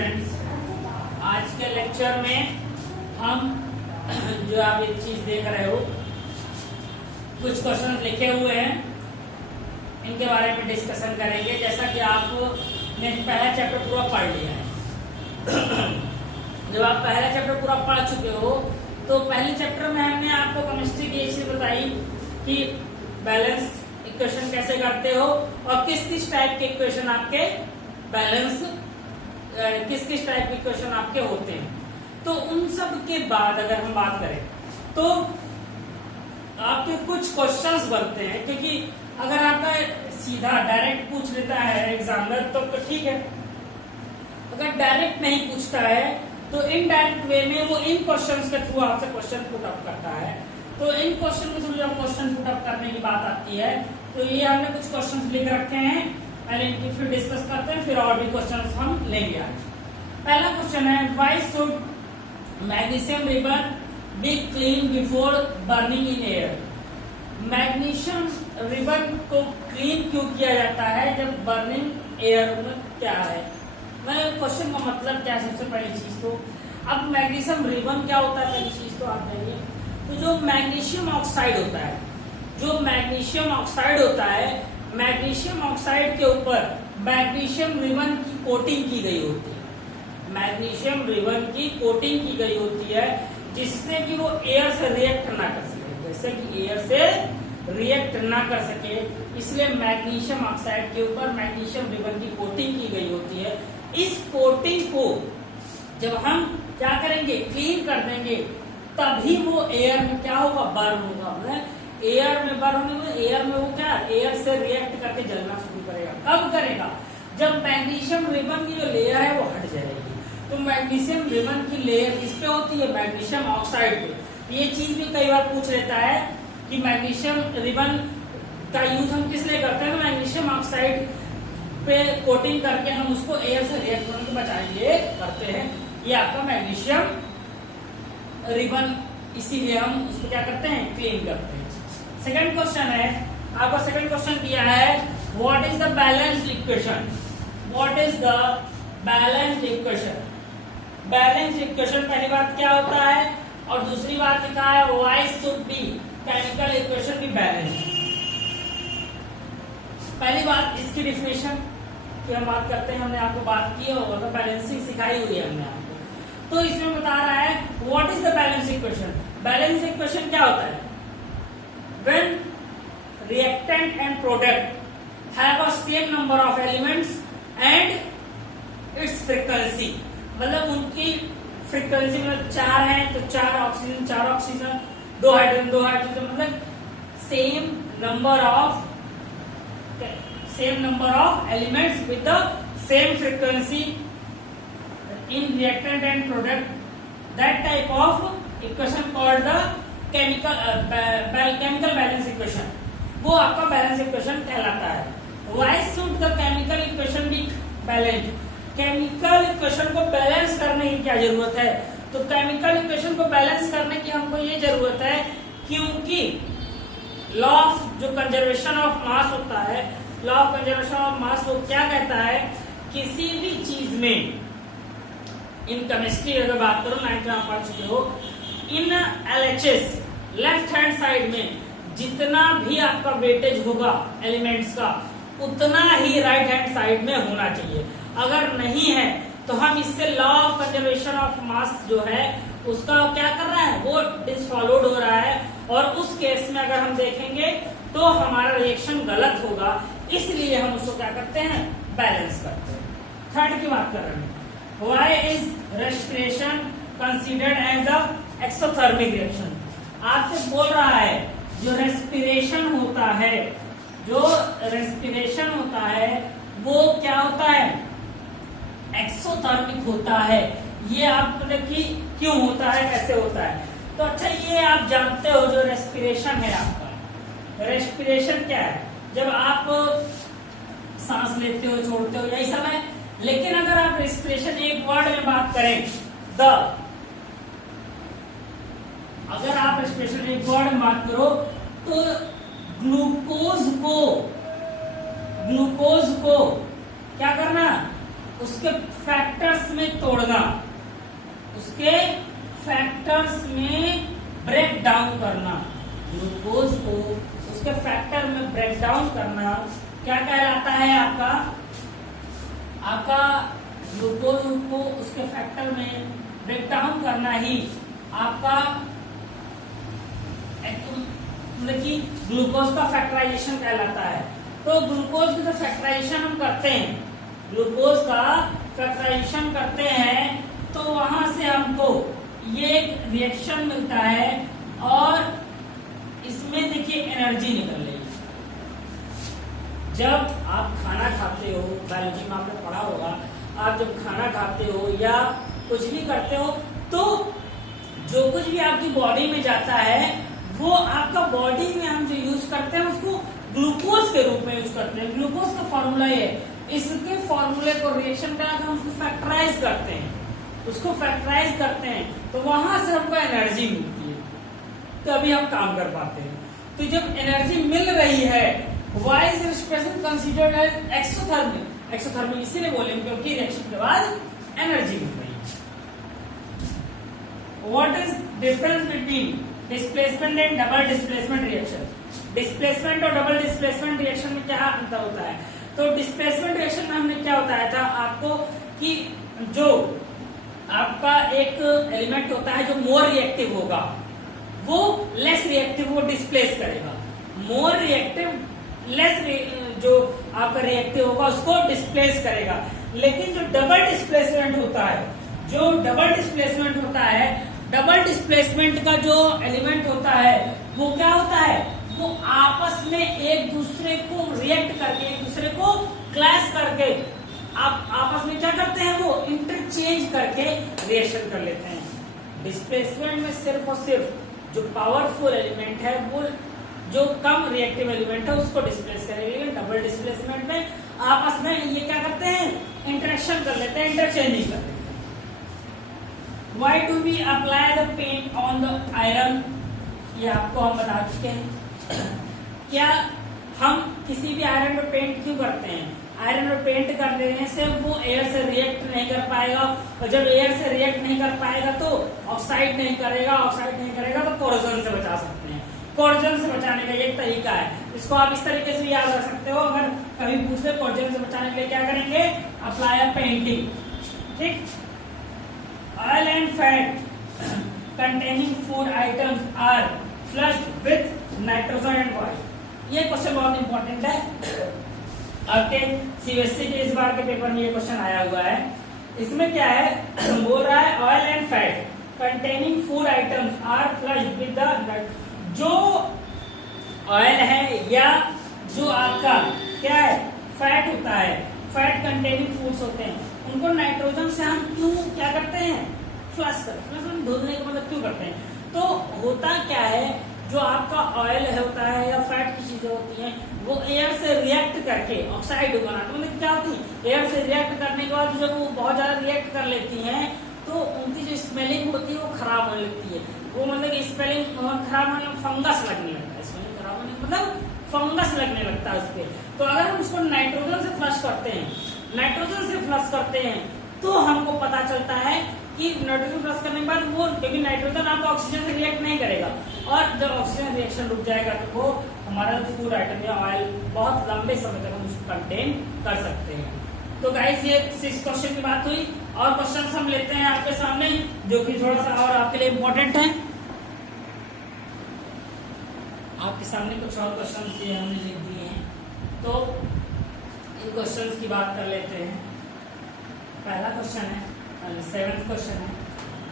Students, आज के lecture में हम जो आप एक चीज देख रहे हो, कुछ क्वेश्चन लिखे हुए हैं, इनके बारे में डिस्कशन करेंगे। जैसा कि आपने पहला चैप्टर पूरा पढ़ लिया है। जब आप पहला चैप्टर पूरा पढ़ चुके हो तो पहले चैप्टर में हमने आपको केमिस्ट्री की एक चीज बताई कि बैलेंस इक्वेशन कैसे करते हो और किस किस टाइप के इक्वेशन आपके बैलेंस किस किस टाइप के इक्वेशन आपके होते हैं। तो उन सब के बाद अगर हम बात करें तो आपके कुछ क्वेश्चंस बनते हैं, क्योंकि अगर आपका सीधा डायरेक्ट पूछ लेता है एग्जामिनर तो ठीक है। अगर डायरेक्ट नहीं पूछता है तो इनडायरेक्ट वे में वो इन क्वेश्चंस के थ्रू आपसे क्वेश्चन पुट अप करता है। तो इन क्वेश्चन के थ्रू जब क्वेश्चन पुट अप करने की बात आती है तो ये हमने कुछ क्वेश्चन लिख रखे हैं, पहले इनकी फिर डिस्कस करते हैं, फिर और भी क्वेश्चन हम लेंगे आज। पहला क्वेश्चन है, why should magnesium ribbon be clean before burning in air. Magnesium ribbon को क्लीन क्यों किया जाता है जब बर्निंग एयर में क्या है। मैं क्वेश्चन का मतलब क्या है, सबसे पहली चीज तो अब मैग्नीशियम रिबन क्या होता है, पहली चीज तो आप जानिए। तो जो मैग्नीशियम ऑक्साइड होता है, जो मैग्नीशियम ऑक्साइड होता है, मैग्नीशियम ऑक्साइड के ऊपर मैग्नीशियम रिबन की कोटिंग की गई होती है। मैग्नीशियम रिबन की कोटिंग की गई होती है जिससे कि वो एयर से रिएक्ट ना कर सके, जैसे कि एयर से रिएक्ट ना कर सके, इसलिए मैग्नीशियम ऑक्साइड के ऊपर मैग्नीशियम रिबन की कोटिंग की गई होती है। इस कोटिंग को जब हम क्या करेंगे, क्लीन कर देंगे, तभी वो एयर में क्या होगा, बर्न होगा। मतलब एयर में बर्न होने में एयर में वो क्या, एयर से रिएक्ट करके जलना शुरू करेगा। कब करेगा, जब मैग्नीशियम रिबन की जो लेयर है वो हट जाएगी। तो मैग्नीशियम रिबन की लेयर किस पे होती है, मैग्नीशियम ऑक्साइड पे। ये चीज भी कई बार पूछ लेता है कि मैग्नीशियम रिबन का यूज हम किस लिए करते हैं, तो मैग्नीशियम ऑक्साइड पे कोटिंग करके हम उसको एयर से रिएक्ट होने के बचाएंगे करते हैं। ये आपका मैग्नीशियम रिबन, इसीलिए हम उसको क्या करते हैं, क्लीन करते हैं। सेकंड क्वेश्चन है, आपका सेकंड क्वेश्चन दिया है, what is the balanced equation. What is the balanced equation. Balanced equation पहली बात क्या होता है और दूसरी बात लिखा है why should be chemical equation be balanced. पहली बात इसकी डिफिनेशन की हम बात करते हैं, हमने आपको बात की होगा तो बैलेंसिंग सिखाई हुई है हमने आपको। तो इसमें बता रहा है what is the balance equation. Balance equation क्या होता है, when reactant and product have a same number of elements and it's frequency. मतलब उनकी फ्रीक्वेंसी मतलब 4 है तो 4 ऑक्सीजन 4 ऑक्सीजन, 2 हाइड्रोजन 2 हाइड्रोजन, मतलब same number of elements with the same frequency in reactant and product, that type of equation called the chemical balance equation, वो आपका balance equation कहलाता है। Why should the chemical equation be balanced? Chemical equation को balance करने की क्या जरूरत है, तो केमिकल इक्वेशन को बैलेंस करने की हमको ये जरूरत है क्योंकि लॉ ऑफ जो कंजर्वेशन ऑफ मास होता है, law of conservation of mass वो क्या कहता है, किसी भी चीज में इन केमिस्ट्री अगर बात करो 9th में आप पढ़ चुके हो, इन LHS लेफ्ट हैंड साइड में जितना भी आपका वेटेज होगा एलिमेंट्स का उतना ही राइट हैंड साइड में होना चाहिए। अगर नहीं है तो हम इससे law of conservation of mass जो है उसका क्या कर रहा है, वो डिसफॉलोड हो रहा है, और उस केस में अगर हम देखेंगे तो हमारा रिएक्शन गलत होगा, इसलिए हम उसको क्या करते हैं, बैलेंस करते हैं। थर्ड की बात कर रहे हैं, Why is respiration considered as a exothermic reaction? आपसे बोल रहा है जो रेस्पिरेशन होता है, जो रेस्पिरेशन होता है वो क्या होता है, एक्सोथर्मिक होता है। ये आप देखिए क्यों होता है, कैसे होता है। तो अच्छा ये आप जानते हो जो रेस्पिरेशन है आपका, रेस्पिरेशन क्या है, जब आप सांस लेते हो छोड़ते हो यही सब है। लेकिन अगर आप रेस्पिरेशन एक वर्ड में बात करें, अगर आप रेस्पिरेशन एक वर्ड में बात करो तो ग्लूकोज को क्या करना, उसके फैक्टर्स फैक्टर्स में तोड़ना, उसके फैक्टर्स में ब्रेक डाउन करना, ग्लूकोज को उसके फैक्टर में ब्रेक डाउन करना क्या कहलाता है? आपका ग्लूकोज को उसके फैक्टर में ब्रेक डाउन करना ही आपका मतलब कि ग्लूकोज का फैक्टराइजेशन कहलाता है। तो ग्लूकोज की जो फैक्टराइजेशन हम करते हैं, ग्लूकोज का फैक्टराइजेशन करते हैं, तो वहां से हमको ये एक रिएक्शन मिलता है और इसमें देखिए एनर्जी निकल रही है। जब आप खाना खाते हो, बायोलॉजी में आपने पढ़ा होगा, आप जब खाना खाते हो या कुछ भी करते हो तो जो कुछ भी आपकी बॉडी में जाता है वो आपका बॉडी में हम जो यूज करते हैं उसको ग्लूकोज के रूप में यूज करते हैं। ग्लूकोज का फॉर्मूला ये है, इसके फॉर्मूले को रिएक्शन करा के हम उसको फैक्टराइज करते हैं, उसको फैक्टराइज करते हैं तो वहां से हमको एनर्जी मिलती है, तभी हम काम कर पाते हैं। तो जब एनर्जी मिल रही है, why is respiration considered as exothermic? Exothermic इसीलिए बोले क्योंकि रिएक्शन के बाद एनर्जी मिल रही है। What is difference between displacement and double displacement reaction? Displacement और डबल डिस्प्लेसमेंट रिएक्शन में क्या अंतर होता है? तो डिस्प्लेसमेंट रिएक्शन में हमने क्या बताया था आपको कि जो आपका एक एलिमेंट होता है जो मोर रिएक्टिव होगा वो लेस रिएक्टिव को डिस्प्लेस करेगा, मोर रिएक्टिव लेस जो आपका रिएक्टिव होगा उसको डिस्प्लेस करेगा। लेकिन जो डबल डिस्प्लेसमेंट होता है, जो डबल डिस्प्लेसमेंट होता है, डबल डिस्प्लेसमेंट का जो एलिमेंट होता है वो क्या होता है? वो आपस में एक दूसरे को रिएक्ट करके, एक दूसरे को क्लैश करके आप आपस में क्या करते हैं? वो इंटरचेंज करके रिएक्शन कर लेते हैं। डिस्प्लेसमेंट में सिर्फ और सिर्फ जो पावरफुल एलिमेंट है वो जो कम रिएक्टिव एलिमेंट है उसको डिस्प्लेस करेंगे। लेकिन डबल डिस्प्लेसमेंट में आपस में ये क्या करते हैं? इंटरेक्शन कर लेते हैं, इंटरचेंजिंग कर लेते हैं। Why do we apply the paint on the iron? ये आपको हम बता चुके हैं। क्या हम किसी भी आयरन पर पेंट क्यों करते हैं? आयरन पर पेंट कर देने से वो एयर से रिएक्ट नहीं कर पाएगा, और जब एयर से रिएक्ट नहीं कर पाएगा तो ऑक्साइड नहीं करेगा, ऑक्साइड नहीं करेगा तो कोरोजन से बचा सकते हैं। कोरोजन से बचाने का एक तरीका है, इसको आप इस तरीके से याद रख सकते हो। अगर कभी पूछते कोरोजन से बचाने के लिए क्या करेंगे? अप्लाई अ पेंटिंग, ठीक। Oil and fat containing food items are flushed with nitrogen and oil. ये क्वेश्चन बहुत इंपॉर्टेंट है, आपके सीबीएसई के इस बार के पेपर में ये क्वेश्चन आया हुआ है। इसमें क्या है? बोल रहा है oil and fat containing food items are flushed with the, जो ऑयल है या जो आपका क्या है फैट होता है, फैट कंटेनिंग फूड्स होते हैं, उनको नाइट्रोजन से हम क्यों क्या करते हैं? फ्लश करते हैं। फ्लश हम धुलने का मतलब क्यों करते हैं? तो होता क्या है, जो आपका ऑयल होता है या फैट की चीजें होती हैं वो एयर से रिएक्ट करके ऑक्साइड बनाते, मतलब क्या होती है? एयर से रिएक्ट करने के बाद जब वो बहुत ज्यादा रिएक्ट कर लेती हैं तो उनकी जो स्मेलिंग होती है वो खराब होने लगती है। वो मतलब कि स्पेलिंग खराब होने, फंगस लगने लगता है, स्मेलिंग खराब होने मतलब फंगस लगने लगता है उस पर। तो अगर हम उसको नाइट्रोजन से फ्लश करते हैं, नाइट्रोजन से फ्लश करते हैं तो हमको पता चलता है कि नाइट्रोजन फ्लश करने के बाद वो, क्योंकि नाइट्रोजन आपको ऑक्सीजन से रिएक्ट नहीं करेगा और जब ऑक्सीजन रिएक्शन रुक जाएगा तो वो हमारा फूड आइटम या ऑयल बहुत लंबे समय तक हम उसको कंटेन कर सकते हैं। तो गाइस ये 6 क्वेश्चन की बात हुई, और क्वेश्चन हम लेते हैं आपके सामने जो कि थोड़ा सा और आपके लिए इम्पोर्टेंट है। आपके सामने कुछ और क्वेश्चन हमने लिख दिए हैं, तो इन क्वेश्चंस की बात कर लेते हैं। पहला क्वेश्चन है, 7th क्वेश्चन है,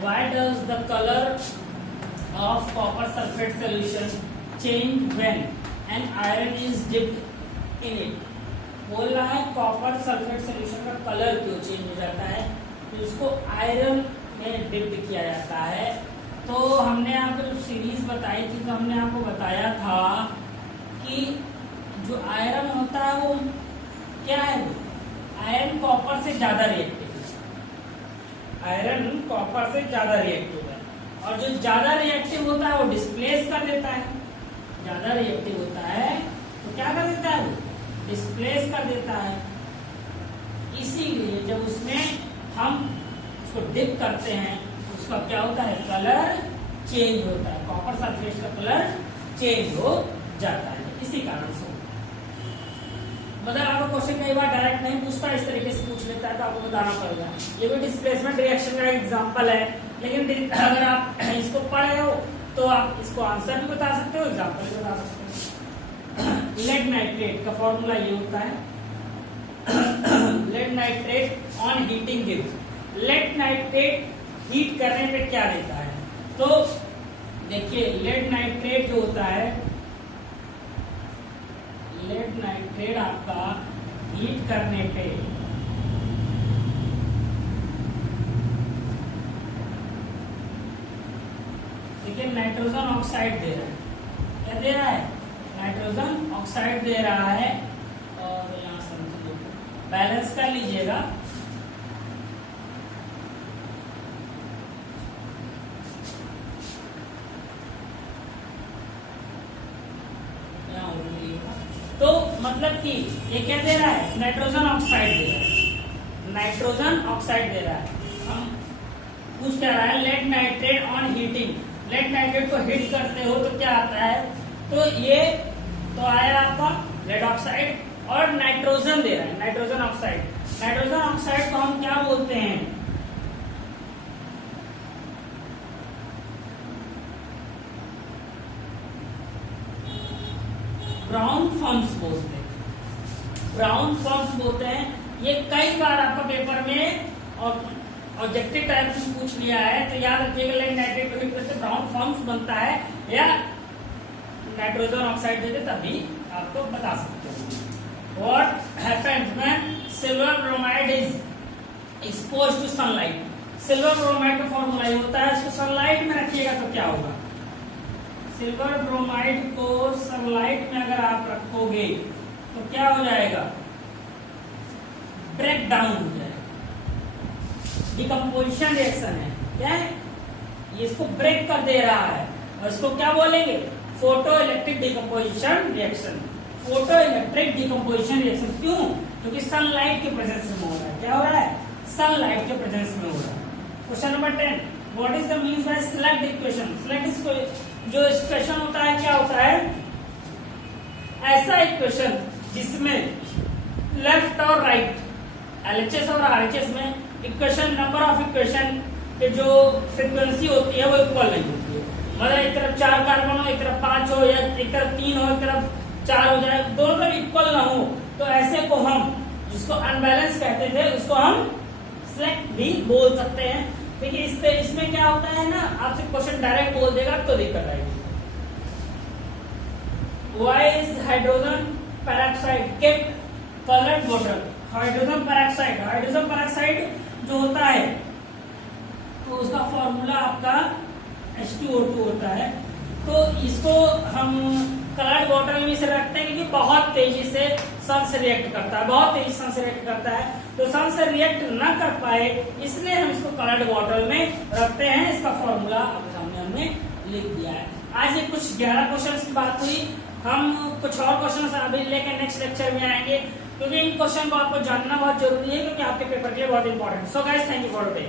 why does the colour of copper sulphate solution change when an iron is dipped in it? बोल रहा है कॉपर सल्फेट सॉल्यूशन का कलर क्यों चेंज हो जाता है? तो इसको आयरन में डिप्ड किया जाता है। तो हमने आपको जो सीरीज बताई थी तो हमने आपको बताया था कि जो आयरन होता है वो क्या है? आयरन कॉपर से ज्यादा रिएक्टिव है, आयरन कॉपर से ज्यादा रिएक्टिव है, और जो ज्यादा रिएक्टिव होता है वो डिस्प्लेस कर देता है। ज्यादा रिएक्टिव होता है तो क्या कर देता है? वो डिस्प्लेस कर देता है। इसीलिए जब उसमें हम उसको डिप करते हैं, उसका क्या होता है, कलर चेंज होता है, कॉपर सल्फेट का कलर चेंज हो जाता है। इसी कारण से मतलब आपको क्वेश्चन कई बार डायरेक्ट नहीं पूछता, इस तरीके से पूछ लेता है तो आपको बताना पड़ेगा। ये भी डिस्प्लेसमेंट रिएक्शन का एग्जांपल है, लेकिन अगर आप इसको पढ़े हो तो आप इसको आंसर भी बता सकते हो, एग्जांपल भी बता सकते हो। लेड नाइट्रेट का फॉर्मूला ये होता है, lead nitrate on heating gives, lead nitrate heat करने पे क्या देता है। तो देखिए लेड नाइट्रेट जो होता है, लेड नाइट्रेट आपका हीट करने पे देखिए नाइट्रोजन ऑक्साइड दे रहा है, क्या दे रहा है, नाइट्रोजन ऑक्साइड दे रहा है। और यहाँ समझिए बैलेंस कर लीजिएगा, तो मतलब कि ये क्या दे रहा है, नाइट्रोजन ऑक्साइड दे रहा है, नाइट्रोजन ऑक्साइड दे रहा है। हम पूछ क्या रहा है, lead nitrate on heating, lead nitrate को हीट करते हो तो क्या आता है, तो ये तो आया आपका लेड ऑक्साइड और नाइट्रोजन दे रहा है, नाइट्रोजन ऑक्साइड। नाइट्रोजन ऑक्साइड को हम क्या बोलते हैं, ब्राउन फॉर्म्स बोलते हैं, ब्राउन फॉर्म्स बोलते हैं। ये कई बार आपका पेपर में और ऑब्जेक्टिव टाइप में पूछ लिया है, तो याद रखिएगा लेड नाइट्रेट को हीट करके ब्राउन फॉर्म्स बनता है या नाइट्रोजन ऑक्साइड देते तभी आपको बता सकते हो। What happens when silver bromide is exposed to sunlight, silver bromide का फॉर्मूला ये होता है, इसको सनलाइट में रखिएगा तो क्या होगा, सिल्वर ब्रोमाइड को सनलाइट में अगर आप रखोगे तो क्या हो जाएगा, ब्रेक डाउन हो जाएगा, डिकम्पोजिशन रिएक्शन है, क्या है ये, इसको ब्रेक कर दे रहा है और इसको क्या बोलेंगे, photo electric decomposition reaction, photo electric decomposition reaction. क्यों, क्योंकि सनलाइट के प्रेजेंस में हो रहा है, क्या हो रहा है, सनलाइट के प्रेजेंस में हो रहा है। Question number 10, what is the means by select equation, select जो इक्वेशन होता है क्या होता है, ऐसा इक्वेशन जिसमें लेफ्ट और राइट एलएचएस और आरएचएस में इक्वेशन, नंबर ऑफ इक्वेशन के जो फ्रीक्वेंसी होती है वो इक्वल नहीं होती है, मतलब एक तरफ 4 कार्बन हो, एक तरफ 5 हो, या एक तरफ 3 हो, एक तरफ 4 हो जाए, दोनों तरफ इक्वल ना हो, तो ऐसे को हम जिसको अनबैलेंस कहते थे उसको हम सिलेक्ट भी बोल सकते हैं। देखिए इसमें क्या होता है ना, आपसे क्वेश्चन डायरेक्ट बोल देगा तो दिक्कत आएगी। Why is hydrogen peroxide kept coloured water, hydrogen peroxide जो होता है तो उसका फॉर्मूला आपका H2O2 होता है, तो इसको हम कलर्ड वाटर में से रखते हैं क्योंकि बहुत तेजी से सन से रिएक्ट करता है, बहुत तेजी सन से रिएक्ट करता है, तो सन से रिएक्ट ना कर पाए इसलिए हम इसको कलर्ड वाटर में रखते हैं। इसका फॉर्मूला आपके सामने हमने लिख दिया है। आज ये कुछ 11 क्वेश्चंस की बात हुई, हम कुछ और क्वेश्चंस अभी लेके नेक्स्ट लेक्चर में आएंगे, क्योंकि इन क्वेश्चन को आपको जानना बहुत जरूरी है, क्योंकि आपके पेपर के लिए बहुत important. So guys, thank you for today.